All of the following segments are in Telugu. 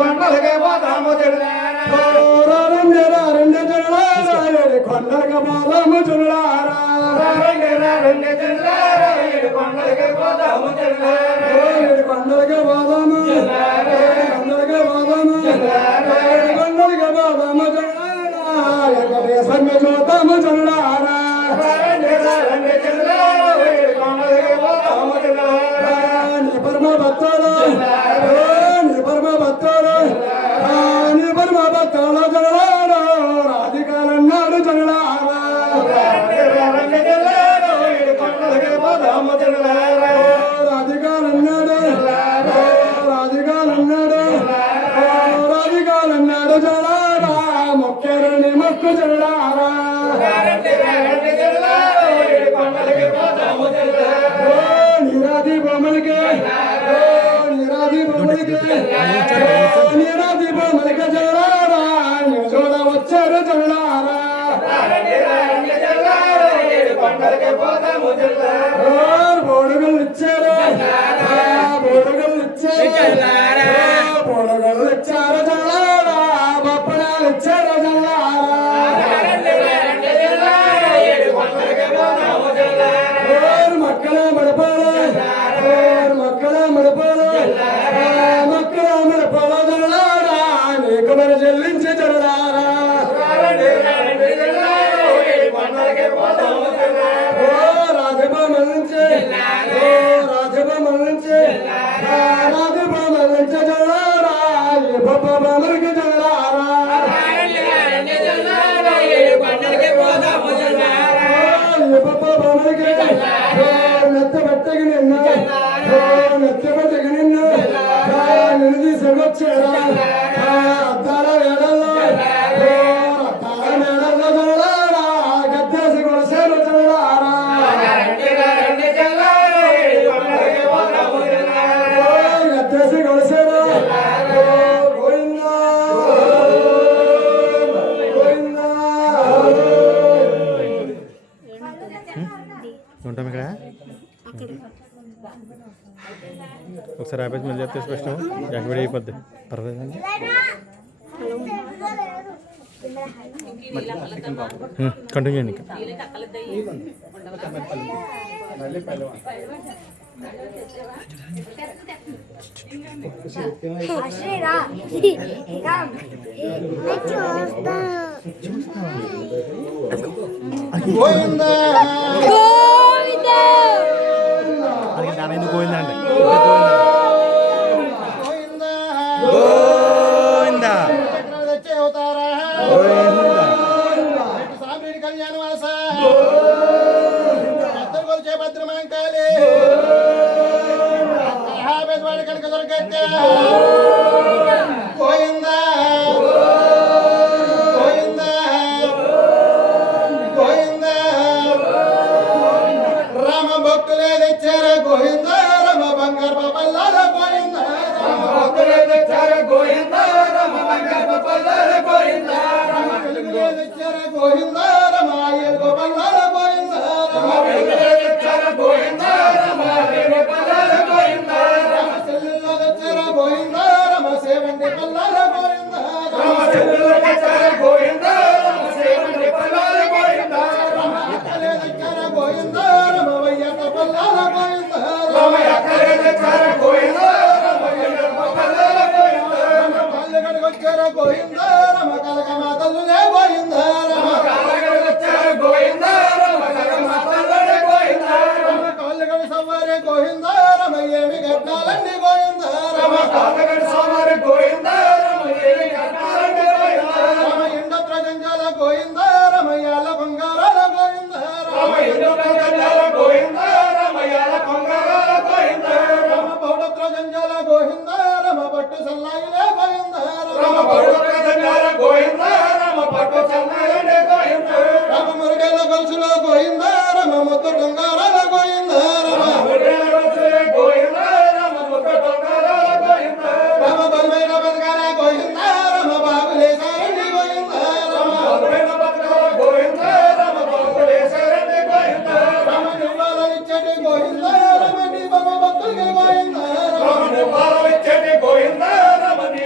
కొండలకే పోదాము చెల్లారా రెండు చెల్లారా కొండలకే పోదాము చెల్లారా రెండు చెల్లారా కొండలకే పోదాము చెల్లారా కొండలకే పోదాము కొండలకే పోదాము కొండలకే పోదాము చెల్లారా సమ్మె చూద్దాము చెల్లారా రెండు చెల్లారా కొండలకే పోదాము చెల్లారా నీ పరమ భక్తులు నీ పరమ భక్తులు నీ పరమ భక్తులు చెల్లారా రాధికాలన్నాడు చెల్లారా కొండలకే పోదాము చెల్లారా రాధికాలన్నాడు రాధికాలన్నాడు రాధికాలన్నాడు చెల్లారా మొక్కేరని మొక్కు చెల్లారా నీరాది బొమ్మలకి నీరాది బొమ్మలకి నీరాది బొమ్మలకి చెల్లారా నేను చూడ వచ్చారు చెల్లారా బోడుగలు ఇచ్చారు బోడుగలు ఇచ్చారు బోడుగలు ఇచ్చారు చెల్లారా బొప్పడాలు ఇచ్చారు మక్కల మడపాలు మక్కల మడపాలు మక్కల మడపాలు చెల్లారా నీకు మరి చెల్లించి చెల్లారా రాజభవన్ నుంచి రాజభవన్ నుంచి రాజభవన్ నుంచి చెల్లారా బొమ్మలకి చెల్లారా బొమ్మలకి నెత్తబెట్టకి నిన్న నెత్తబెట్టకి నిన్న నిన్ను తీసుకొచ్చారా అద్దాల వేడల్లో అద్దాల మేడల్లో చెల్లారా గద్దేసి కొనసారు చెల్లారా గద్దేసి కొనసారు గోవిందా గోవిందా ఉంటాం ఇక్కడ ఒకసారి ఆపేసి మళ్ళీ చెప్తే స్పష్టం ఎక్కడ అయిపోద్ది పర్వాలేదండి కంటిన్యూ అండి ఎందుకు పోయిందండి భద్రమాంకాలి కనుక దొరకచ్చా గోవిందా గోవిందా గోవిందా రామ భక్తులే తెచ్చారా గోవిందా రామ బంగారు పల్లాల గోవిందా రామ భక్తులే తెచ్చారా గోవిందా రామ బంగారు పల్లాల గోవిందా రామ వెలుగులే తెచ్చారా గోవిందా రామ ఏలుగు పల్లాల గోవిందా రామ వెలుగులే తెచ్చారా గోవిందా రామ ఏలుగు పల్లాల గోవిందా రామ చెల్లెల్లో తెచ్చారా గోవిందా రామ సేవంటి పల్లాల గోవిందా రామ చెల్లెల్లో తెచ్చారా గోవిందా రామ సేవంటి పల్లాల గోవిందా రామ అక్కలే తెచ్చారా గోవిందా రామ వయ్యట పల్లాల గోవిందా రామ అక్కలే తెచ్చారా గోవిందా రామ వయ్యట పల్లాల గోవిందా రామ పల్లె కడగొచ్చారా గోవిందా రామ కలకమ తల్లులే గోవిందా రామ కాలగడ వచ్చారా గోవిందా రామ కలకమ తల్లులే గోవిందా రామ కాలగడ సవారే గోవిందా రామ ఏమి గడ్డాలండి గోవిందా రామ కాలగడ సవారే గోవిందా రామ ఏమి గడ్డాలండి గోవిందా రామ ఎండత్ర జంజాల గోవిందా రామ యాల బంగారాల గోవిందా రామ ఎండత్ర జంజాల గోవిందా రామ యాల బంగారాల గోవిందా రామ పౌడత్ర జంజాల గోవిందా రామ పట్టు సల్లాయిలే గోవిందా రామ పౌడత్ర జంజాల గోవిందా రామ పట్టు సల్లాయిలే గోవిందా రామ మురుగల గొలుసులో గోవిందా రామ ముద్దు బంగారాల గోవిందా రామ మురుగల గొలుసులో గోవిందా రామ ముద్దు బంగారాల గోవిందా రామ బలమైన బతకాల గోవిందా రామ బాబులే సారండి గోవిందా రామ బలమైన బతకాల గోవిందా రామ బాబులే సారండి గోవిందా రామ నివ్వాలనిచ్చటి గోవిందా రామ నీ బాబా భక్తులకి గోవిందా రామ నివ్వాలనిచ్చటి గోవిందా రామ నీ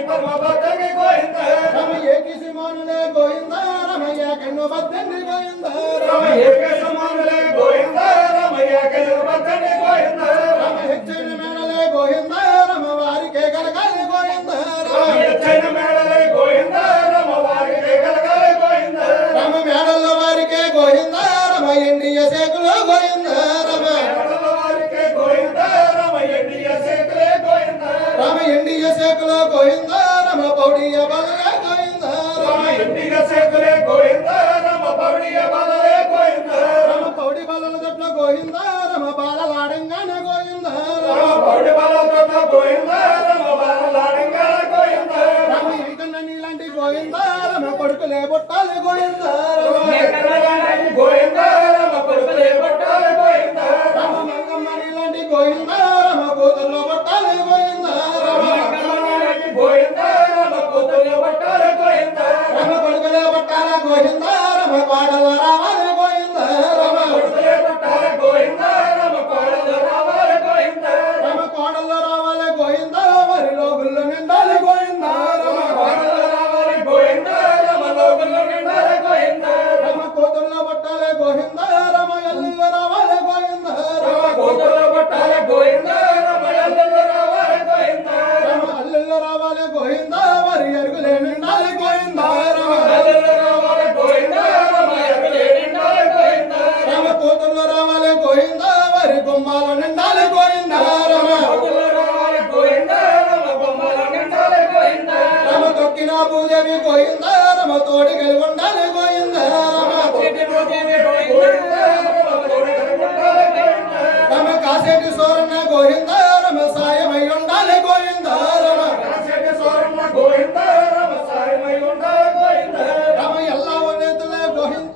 పద్దెండి గోవింద రమ ఏక సమానులే గోవింద రమ ఏక పద్దెండి గోవింద రమ హెచ్చైన మేడలే గోవింద రమ వారికే కలగాలి గోవింద రమ హెచ్చైన మేడలే గోవింద రమ వారికే కలగాలి గోవింద రమ మేడల వారికే గోవింద రమ ఎండియ సేకులు గోవింద రమ మేడల వారికే గోవింద రమ ఎండియ సేకులే గోవింద రమ ఎండియ సేకులు గోవింద రమ పౌడియ బలలే గోవింద రమ ఎండియ సేకులే గోవింద రమ పౌడియ బలలే గోవింద రమ పౌడి బలల దొడ్ల గోవింద రమ బాలలాడంగానే గోవింద రమ పౌడి బలల గోవింద రమ బాలలాడంగా గోవింద రమ ఇంకన్న నీలాంటి గోవింద రమ కొడుకులే బొట్టాలి గోవింద రమ ఎక్కడలాంటి గోవింద రమ కొడుకులే పట్టాలి గోవింద రమ మంగమ్మ నీలాంటి గోవింద రమ కూతుర్లో బొట్టాలి గోవింద రమ ఎక్కడలాంటి గోవింద రమ కూతుర్లు పట్టాలి గోవింద రమ కొడుకులే బొట్టాల గోవింద రమ పాడల రావాలి గోవింద రమ కొడుకులే పట్టాలి గోవింద రమ కోడలు రావాలి గోవింద రమ కోడల్లో రావాలి గోవింద మరి లోగుల్లో నిండాలి గోవింద రమ కోడలు రావాలి గోవింద రమ లోకులు నిండాలి గోవింద రమ కూతుర్లో బొట్టాలి గోవింద రమ ఎల్లుల్లో రావాలి గోవింద రమ కూతుర్లు పట్టాలి గోవింద రమ ఎల్లుళ్ళు రావాలి గోవింద రమ అల్లుల్లో రావాలి గోవింద మరి ఎరుగులే నిండాలి గోవింద రమ ఎల్లుళ్ళు రావాలి గోవింద రమ ఎల్లుళ్ళు నిండాలి గోవింద రమ కూతుర్లో రావాలి గోవింద మరి గుమ్మాలు నిండాలి గోవింద రమ కూతుర్లు రావాలి గోవింద రమ బొమ్మలు నిండాలి గోవింద రమ తొక్కిన పూజవి గోవింద రమ తోడి కలిగి ఉండాలి గోవింద రమ చిట్టి ముట్టిని గోవింద రమ కోడలు ఉండాలి గోవింద రమ కాసేటి సోరన్న గోవింద రమ సాయమై ఉండాలి గోవింద రమ కాసేటి సోరమ్మ గోవింద రమ సాయమై ఉండాలి గోవింద రమ ఎల్లా నేతలే గోవింద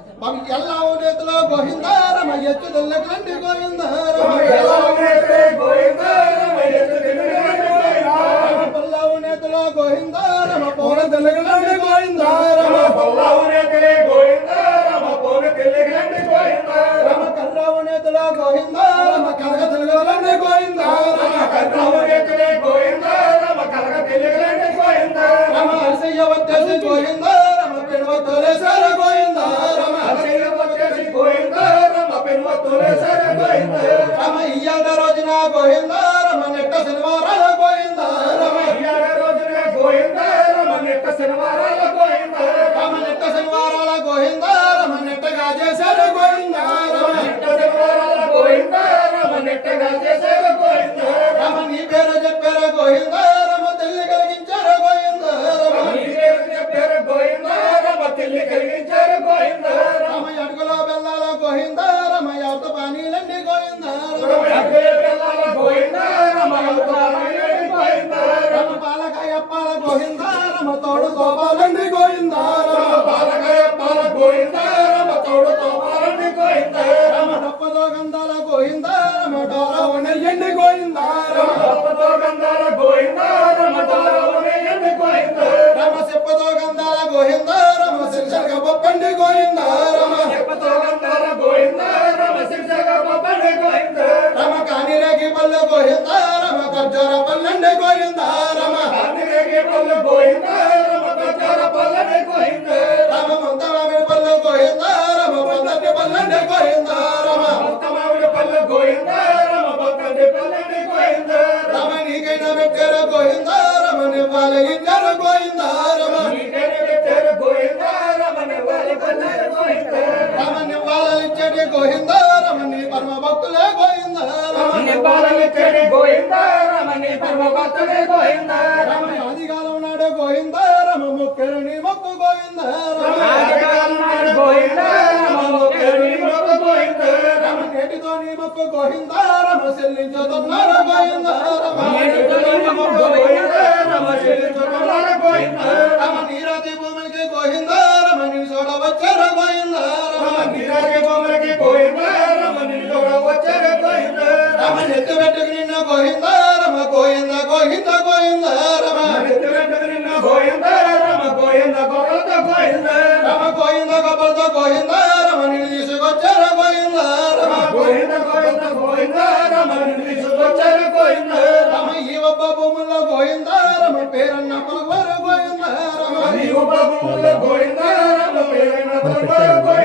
ఎల్లా నేతలో గోవింద రమ ఎత్తు దొల్లకలండి గోవింద రమ ఎలా ఉన్నట్లే గోవింద రమ ఎత్తు తిరిగినట్టు గోవింద రమ పల్లావు నేతలో గోవింద రమ పౌర దొల్లకలండి గోవింద రమ రమ పల్లావు నేతలే గోవింద రమ పౌన తిరిగినట్టు గోవింద రమ కర్రావు నేతలో గోవింద రమ కనక దొల్లకలండి గోవింద రమ కర్రావు నేతలే గోవింద రమ కలగ తిరిగినట్టు గోవింద రమ అరిసయ్య వచ్చేసి గోవింద రమ పెడవతోలేశార గోవింద రమ అసయ్య వచ్చేసి గోవింద రమ పెనువత్తులే సరే గోవింద రమ ఇయ్యాల రోజున గోవింద రమ నెట్ట శనివారాల గోవింద రమ ఇయ్యాల రోజునే గోవింద రమ నెట్ట శనివారాల గోవింద రమ నెట్ట శనివారాల గోవింద రమ నెట్టగా చేశారు గోవింద రమ నెట్ట శనివారాల గోవింద రమ నెట్టగా చేసేది గోవింద రమ నీ పేరు చెప్పారు గోవింద రమ తెల్లి కలిగించారు గోవింద రమ నీ పేరు చెప్పారు గోవింద రమ తిల్లి కలిగించారు గోవింద రమ అడుగులో బెల్లాల గోవింద రమ యాత పానీలండి గోవింద రమ అగ్గే పిల్లల గోవింద రమ యువతారాయణి గోవింద రమ పాలకాయ అప్పాల గోవింద రమ తోడు గోపాలండి గోవింద రమ బాలకాయ పాల గోవింద రమ తోడుతో పాలని గోవింద రమ తప్పదో గంధాల గోవింద రమ డోరా నెయ్యండి గోవింద రమ రమతో గంధాల గోవింద రమ తారవనేయండి గోవింద రమ చెప్పదో గంధాల గోవింద రమ శిక్షక బొప్పండి గోవింద రమ చెప్పతో గంధాల గోవింద రమ శిక్షక పప్పని గోవింద రమ కానిరేగి పల్లె గోవింద రమ ఖర్జూర పల్లెండి గోవింద రమ కానిరేగి పల్లు గోవింద రమ కచ్చార పల్లని గోవింద రమ మంతమామి పల్లె గోవింద రమ పందటి పల్లెండి గోవింద రమ ఉత్తమావిడి పల్లు గోవింద రమ భక్తి పల్లని గోవింద రమ నీకైనా పెట్టారు గోవింద రమ నివ్వాల ఇచ్చారు గోవింద రమ నీకని పెట్టారు గోవింద రమ నివ్వాలి పల్లని గోవింద రమ నివ్వాల ఇచ్చేటి గోవింద రమ నీ పరమ భక్తులే గోవింద రమ నివ్వాలనిచ్చేటి గోవింద రమ నీ పరమ భక్తుడే గోవింద రమ ఆదికాలం నాడు గోవింద రమ ముక్కెరు నీ మొక్కు గోవింద రమ రాజకాలనాడు గోవింద రమ ముక్కేరి మొక్కు గోవింద రమ నేటితో నీ మొక్కు గోవింద రమ చెల్లించుతున్నారు గోవింద రమ గోవింద రమ చెల్లించుకున్నాడు గోవింద రమ నీరాతి భూములకి గోవింద రమ నీ చోట వచ్చారు గోవింద రమ రమ గిరాకి బొమ్మలకి గోవింద రమ నిన్ను వచ్చాడు గోవింద రమ నెత్తి పెట్టుకు నిన్ను గోవింద రమ గోవింద గోవింద గోవింద రమ ఎత్తి వెంటకు నిన్ను గోవింద రమ గోవింద గొర్రెలతో గోవింద రమ గోవింద గొప్పలతో గోవింద రమ నిన్ను తీసుకొచ్చారు గోవింద రమ గోవింద గోవింద గోవింద రమ నిన్ను తీసుకొచ్చాడు గోవింద రమ ఈ ఒక్క భూముల్లో గోవింద రమ పేరన్న పలువారు గోవింద రమ నీవు బాబుల గోవింద రమ పేరైన గోవింద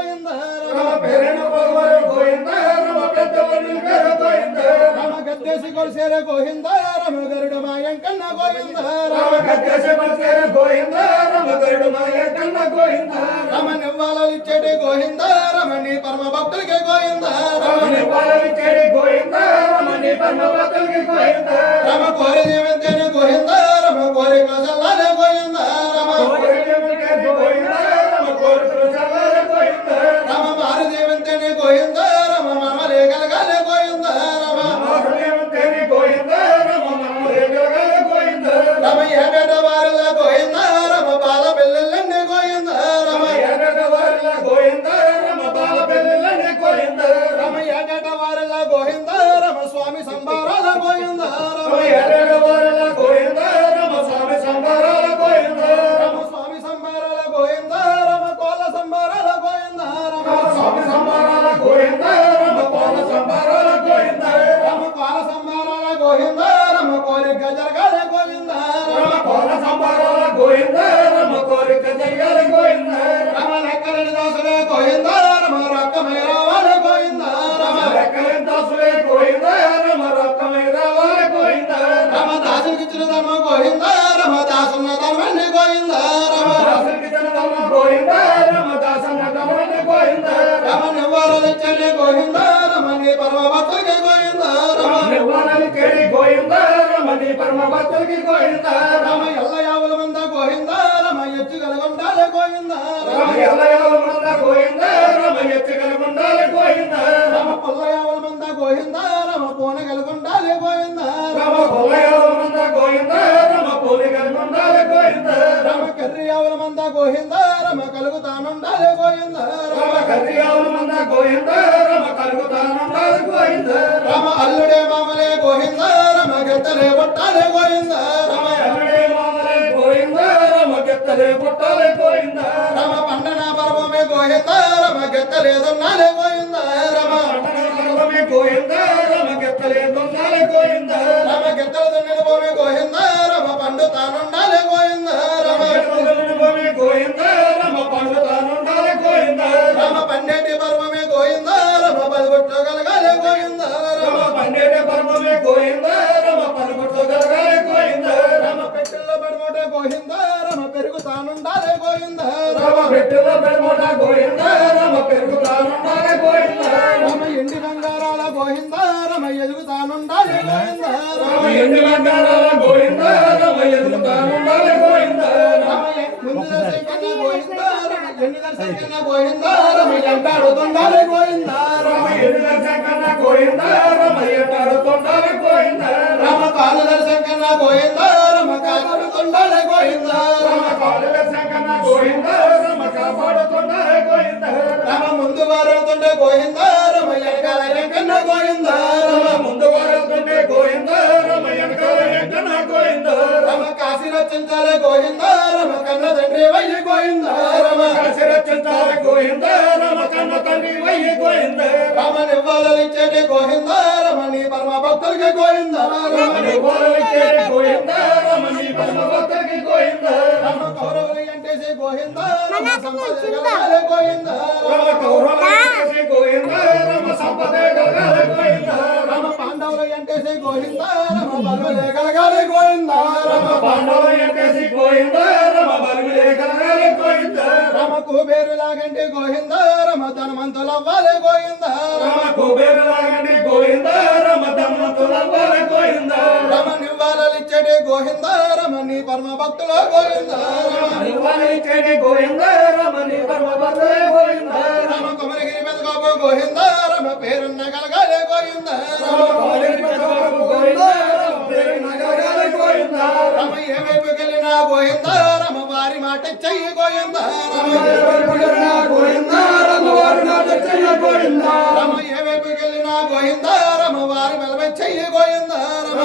గోవింద రమ పేరెన పలువరు గోవింద రమ పెద్దలు నిలిపేరు గోవింద రమ గద్దేసి కొలిసేరే గోవింద రమ గరుడు మాయంకన్న గోవింద రమ గద్దేశ పలికేరు గోవింద రమ గరుడు మాయంకన్న గోవింద రమ నివ్వాలలు ఇచ్చేటి గోవింద రమ నీ పరమ భక్తులకి గోవింద రమ నివ్వాలనిచ్చేటి గోవింద రమ నీ పరమ భక్తులకి గోవింద రమ కోరి దేవంతేనే గోవింద రమ కోరి క్లసల్లాలే గోవింద రమ గోవింద రమ కోరుకులు చల్లారే గోవింద రమ మారు దేవంతేనే గోవింద రమ మామలే కలగాలే గోవింద రమ మాధుర్యవంతేని గోవింద రమ మమ్మల్ని గలగాల గోవింద రమ ఏటేట వారిల గోవింద రమ బాల పిల్లలన్నీ గోవింద రమ ఏడట వారిల గోవింద రమ బాల పెళ్ళిళ్ళని గోవింద రమ ఏటేట వారిల గోవింద రమ స్వామి సంబారాల గోవింద రమ ఏడట వారిల గోవింద రమ స్వామి సంబరాల గోవింద రమ స్వామి సంబారాల గోవింద రమ కోల సంబారాల గోవింద రమ స్వామి సంబరాల గోవింద రమ కోల సంబరాల గోవింద రమ కోల సంబారాల గోవింద రమ కోరిక జరగాలే గోవింద రమ కోల సంబరాల గోవింద రమ కోరిక జరగాలి గోవింద రమ లెక్కలేని దాసులే గోవింద రమ రక్కమై రావాలే గోవింద రమ లెక్కలేని దాసులే గోవింద రమ రక్కమై రావాలి గోవింద రమ దాసునికి ఇచ్చిన ధర్మ గోవింద రమ దాసున్న ధర్మాన్ని గోవింద రమ దాసునికి జనధర్మ గోవింద రమ దాసన్న గమన గోవింద రమ నివ్వారలు చెల్లి గోవింద రమ నీ పరమ భక్తులకి గోవింద రమ నిర్వాణాలు కేడి గోవింద రమ నీ పరమ భక్తులకి గోవింద రమ ఎల్ల యావుల మంద గోవింద రమ ఎత్తు కలగొండాలే గోవింద రమ ఎల్లయాల మంద గోవింద రమ ఎత్తుగల గుండాలి గోవింద రమ పొల్ల యావుల మంద గోవింద రమ పూన కలగొండాలే గోవింద రమ పొలయాల మంద గోవింద రమ పోలిగల గుండాలి గోవింద రమ కర్రి యావుల మంద గోవింద రమ కలుగుతానుండాలే గోవింద రమ కర్రియాల మంద గోవింద రమ కలుగుతానుండాలి గోవింద రమ అల్లుడే మామలే గోవింద రమ గెత్తలే బొట్టాలే గోవింద రమ అల్లుడే మామలే గోవింద రమ గెత్తలే పుట్టాలి గోవింద రమ పండన పర్వమే గోవింద రమ గెత్తలే దున్నాలే గోవింద రమ పర్వమే గోవింద రమ గెత్తలే దున్నాలి గోవింద రమ గెత్తల దున్నిన భూమి గోవింద రమ పండు తానుండాలే గోవింద రమ భూమి గోవింద రమ పండుతానుండాలి గోవింద రమ పన్నెండు పర్వమే గోవింద రమ పదిగొట్టు కలగాలే గోవింద రమ రమ పన్నెండు పర్వమే గోవింద రమ పలుగుతగలగాలి గోవింద రమ పెట్టెల్లో పడమోట గోవింద రమ పెరుగుతానుండాలే గోవింద రమ పెట్టెలో పెడమోట గోవింద రమ పెరుగుతానుండాలి గోవింద రమ ఎండి బంగారాల గోవింద రమ ఎదుగుతానుండాలే గోవింద రమ ఎండి బంగారాల గోవింద రమ ఎదుగుతానుండాలి గోవింద రమ ముందు దర్శకన్న గోవింద రమ ఎన్ని దర్శకన్న గోవింద రమ ఎంటాడుతుండాలే గోవింద రమ ఎండి దర్శకన్న గోవింద రమ ఎంటాడుతుండాలి గోవింద రమ కాలు దర్శకన్న గోవింద రమ కాపాడుతుండాలే గోవింద రమ కాలు దర్శకన్న గోవింద రమ కాపాడుతుండాలి గోవింద రమ ముందు వారుతుండే గోవింద రమ వెనకాల ఎంకన్న గోవింద రమ ముందు వారుతుండే గోవింద రమ వెనకాల ఎంకన్న గోవింద రమ కాశీ రచించాలే గోవింద రమ కన్న తండ్రి వయ్య గోవింద రమ కాశీ రచించాలి గోవింద రమ కన్న తండ్రి వయ్య గోవింద రమ నివ్వాలలు ఇచ్చేటి గోవింద రమ నీ పరమ భక్తులకి గోవింద రమ నివ్వాలనిచ్చేటి గోవింద రమ నీ పరమ భక్తులకి గోవింద రమ కౌరవులు ఎంటేసి గోవింద రమ సంపద కలగాలే గోవింద రమ కౌరవులనిచ్చేటి గోవింద రమ సంపద కలగాలి గోవింద రమ పాండవులు ఎంటేసి గోవింద రమ బలులే కలగాలే గోవింద రమ పాండవులు ఎంటేసి గోవింద రమ బలులే కలగాలి గోవింద రమ కుబేరు లాగంటి గోవింద రమ ధనవంతులు అవ్వాలే గోవింద రమ కుబేరులాగంటి గోవింద రమ ధనవంతులవ్వాలి గోవింద రమ నివ్వాలలు ఇచ్చేటి గోవింద రమ నీ పరమ భక్తులు గోవింద రమ నివ్వాలనిచ్చేటి గోవింద రమ నీ పరమ భక్తులే గోవింద రమ కుమరగిరి పెదకోపు గోవింద రమ పేరున్న కలగాలే గోవింద రమ కాళేరి పెదబాబు గోవింద రమ పేరున్న కలగాలి గోవింద రమ ఏ వైపుకెళ్ళినా గోవింద రమ వారి మాట చెయ్యి గోవింద రమ గోవింద రమ వారి మాట చెయ్యి గోవింద రమ ఏ వైపుకెళ్ళినా గోవింద రమ వారి బలమే చెయ్యి గోవింద రమ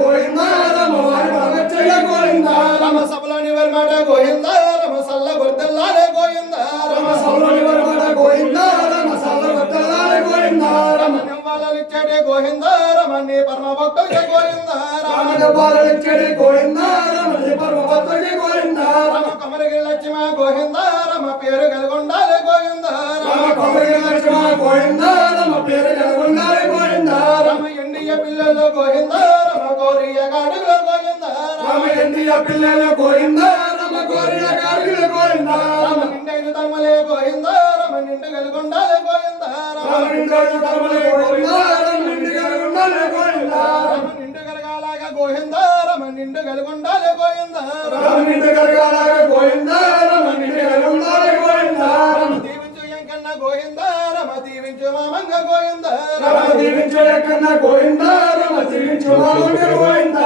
గోవింద రమ వారి మాట చెయ్యి గోవింద రమ సభలోని వారి మాట గోవింద రమ సల్ల గుర్తెల్లాలే గోవింద రమ సౌలోని వారి మాట గోవింద రమ సల్ల వత్తలాలి గోవింద రమ నివ్వాలలు ఇచ్చేటి గోవింద రమ నీ పరమ భక్తులకి గోవింద రమ నివ్వాలనిచ్చేటి గోవింద రమ నీ పరమ భక్తులకి గోవింద రమ కుమరగిరి లక్ష్మ గోవింద రమ పేరు కలుగొండాలి గోవింద రమ కొమ్మరి లక్ష్మ గోవింద రమ పేరు కలుగొండాలి గోవింద రమ ఎండియ పిల్లలు గోవింద రమ కోరియ గాడుల గోవింద రమ ఎండియ పిల్లలు గోవింద రమ కోరియ గాడుల గోవింద రమ నిండైన తమ్మలే గోవింద రమ నిండు కలుగొండాలి గోవింద రమ నిండైన తమ్మలే గోవింద రమ నిండు కలుగొండాలి గోవింద రమ నిండు కలగాలగా గోవింద రమ నిండు కలుగొండాలి గోవింద రమ నిండు కలగాలగా గోవింద రమ నిండు కలుగొండాలి గోవింద రమ దీవించు ఎంకన్న గోవింద రమ దీవించు మామంగ గోవింద రమ దీవించు ఎంకన్న గోవింద రమ దీవించు మామంగ గోవింద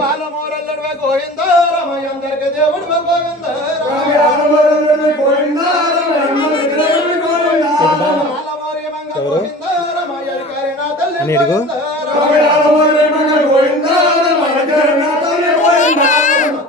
బాల మోరల్లడువ గోవింద రమ అందరికి దేవుడు గోవింద రమ యాదవరుడు గోవింద రమ అందరికి దేవుడు గోవింద బాల మోరి మంగ గోవింద రమ ఎరికరిన తల్లి గోవింద రమ యాదవరుడు మంగ గోవింద రమ ఎరికరిన తల్లి గోవింద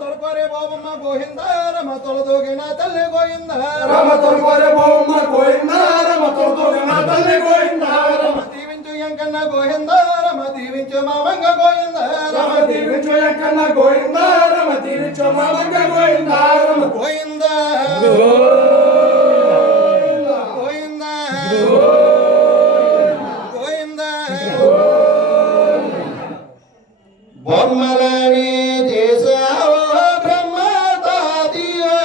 తొలకొరే బాబమ్మ గోవింద రమ తొలదోగిన తల్లి గోవింద రమ తొలకొరే బాబమ్మ గోవింద రమ తొలదోగిన తల్లి గోవింద రమ దీవించు ఎంకన్న గోవింద రమ దీవించు మామంగ గోవింద రమ దీవించు ఎంకన్న గోవింద రమ దీవించు మామంగ గోవింద రమ గోవింద గోవింద గోవింద బొమ్మలని చేసావో బ్రహ్మతాదియో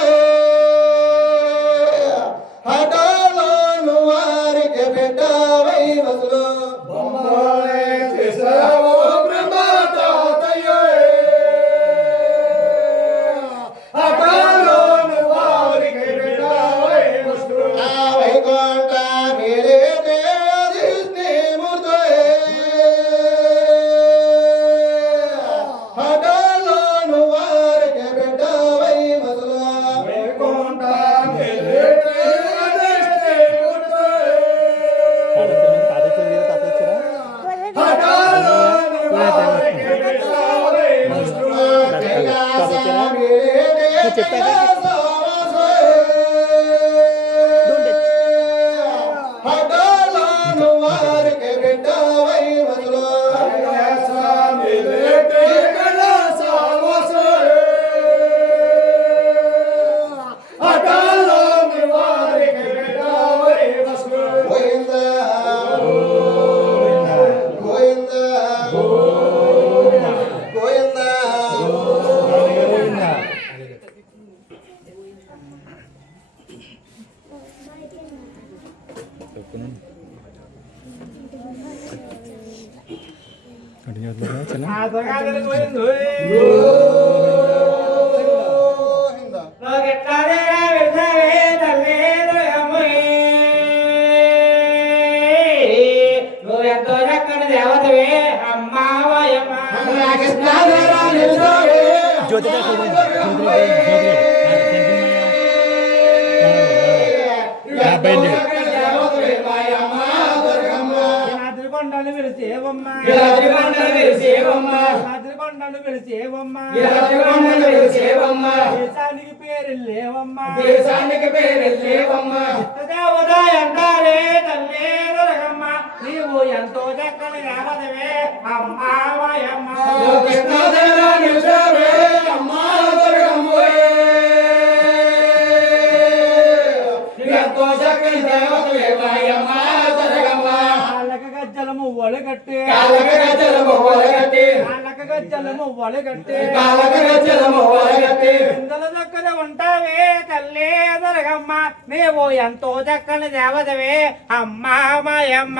హఠాలోను వారికి పెట్టవై వసులు బొమ్మలే చేసావో బ్రహ్మతాతయో హఠాలోను వారికి పెట్టవై వసులు ఆ వైకుంఠ మేలేటే అధిష్ఠి మూర్తయే హఠాలోను వారికి పెట్టవై వసులు వైకుంఠ మేలేటే అధిష్ఠి మూర్తయే హఠాలోను వారికి పెట్టవై వసులు హఠాలోను వారికి పెట్టవై వసులు గోవింద గోవింద గోవింద కంటిన్యూ అవుతుందా చిన్న గోవింద జ్యోతి కొండలు విరిసేవమ్మ కొండలు విరిసేవమ్మ దేశానికి పేరు లేవమ్మ దేవత అంటారే తల్లే దొరకమ్మ నీవు ఎంతో చక్కని రావదవే అమ్మావయమ్మ కాళ్ళకు గజ్జలము ఒలగట్టి పిందల దక్కన ఉంటావే తల్లే దొరకమ్మ నీవు ఎంతో చక్కని దేవతవే అమ్మా మాయమ్మ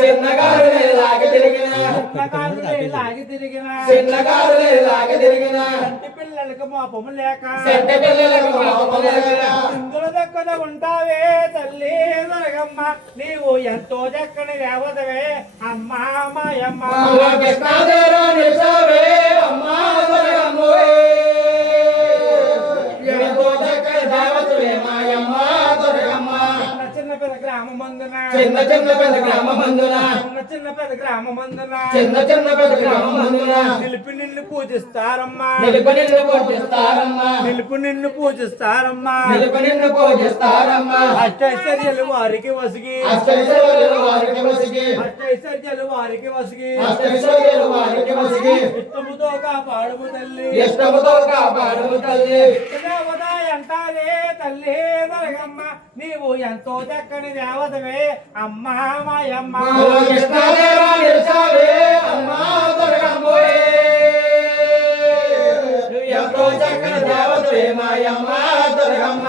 చిన్నకారులే లాగి తిరిగిన ఇంటి పిల్లలకు మోపము లేక ఇందుల దక్కన ఉంటావే తల్లి దొరకమ్మ నీవు ఎంతో చక్కని దేవతవే అమ్మా మాయమ్మ చిన్న పిల్ల గ్రామమందున చిన్న చిన్న పెద్ద గ్రామమందున చిన్న పెద్ద గ్రామమందున చిన్న చిన్న పెద్ద గ్రామమందున నిలిపి నిన్ను పూజిస్తారమ్మా నిలుపు నిన్ను పూజిస్తారమ్మా నిలుపు నిన్ను పూజిస్తారమ్మా నిలుపు నిన్ను పూజిస్తారమ్మా అష్టైశ్వర్యాలు వారికి వసిగి అష్టైశ్వర్యాలు వారికి వసిగి అష్టైశ్వర్యాలు వారికి వసిగి అష్టైశ్వర్యాలు వారికి వసిగి ఇష్టముతో కాపాడుము తల్లి ఇష్టముతో కాపాడుము తల్లి దేవత అంటారే తల్లి దొరగమ్మ నీవు ఎంతో చక్కని దేవతవే అమ్మా మాయమ్మ కృష్ణదేవా నిలిచావే అమ్మా దొరగమ్మోయే ఎంతో చక్కని దేవతవే మాయమ్మ దొరగమ్మ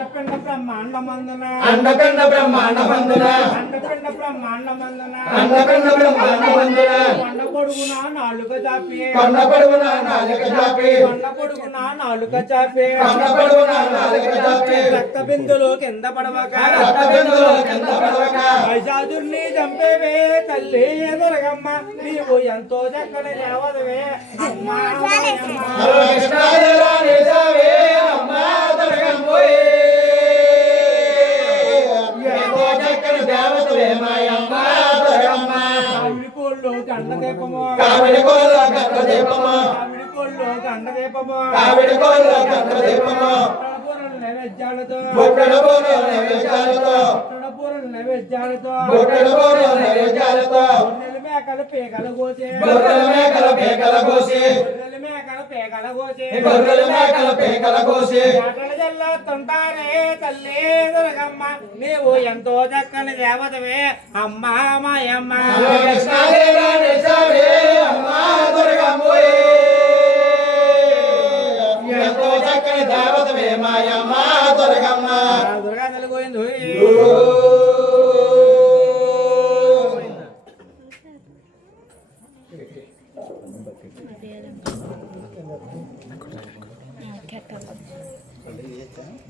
అండపిండ బ్రహ్మాండమందున అండపిండ బ్రహ్మాండమందున అండపిండ బ్రహ్మాండమందున అండపిండ బ్రహ్మాండమందున కొండ పొడుగున నాలుక చాపి కొండ పొడుగున నాలుక చాపి కొండ పొడుగున నాలుక చాపి కొండ పొడుగున నాలుక చాపి రక్త బిందులు కింద పడవక రక్త బిందువులు కింద పడవక వైశాదుర్ని చంపేవే తల్లి దొరగమ్మ నీవు ఎంతో చక్కని దేవతవే అమ్మా మాయమ్మ కృష్ణదేవా నిలిచావే అమ్మా దొరగమ్మోయే ఎంతో చక్కని దేవతవే మాయమ్మ దొరగమ్మ కావిడి కోళ్ళు గండ దీపము కావిడి కోళ్ళ గంట దీపము కావిడి కోళ్ళు గండ దీపము కావిడి కోళ్ళ గంట దీపము పూరల నైవేద్యాలతో బుట్టెడు బోరు నైవేద్యాలతో పూరల నైవేద్యాలతో బుట్టెడు బోరు నైవేద్యాలతో గొర్రెల మేకల పేకల కోసే గొర్రెల మేకల పేకల కోసి గొర్రెల మేకల పేకల కోసే గొర్రెల మేకల పేకల కోసి ఆటల జల్లుతుంటారే తల్లి దుర్గమ్మ నీవు ఎంతో చక్కని దేవతవే అమ్మా మాయమ్మ కృష్ణదేవా నిలిచావే అమ్మా దొరగమ్మోయే ఎంతో చక్కని దేవతవే మాయమ్మ దొరగమ్మ దుర్గా తెలుగు Cat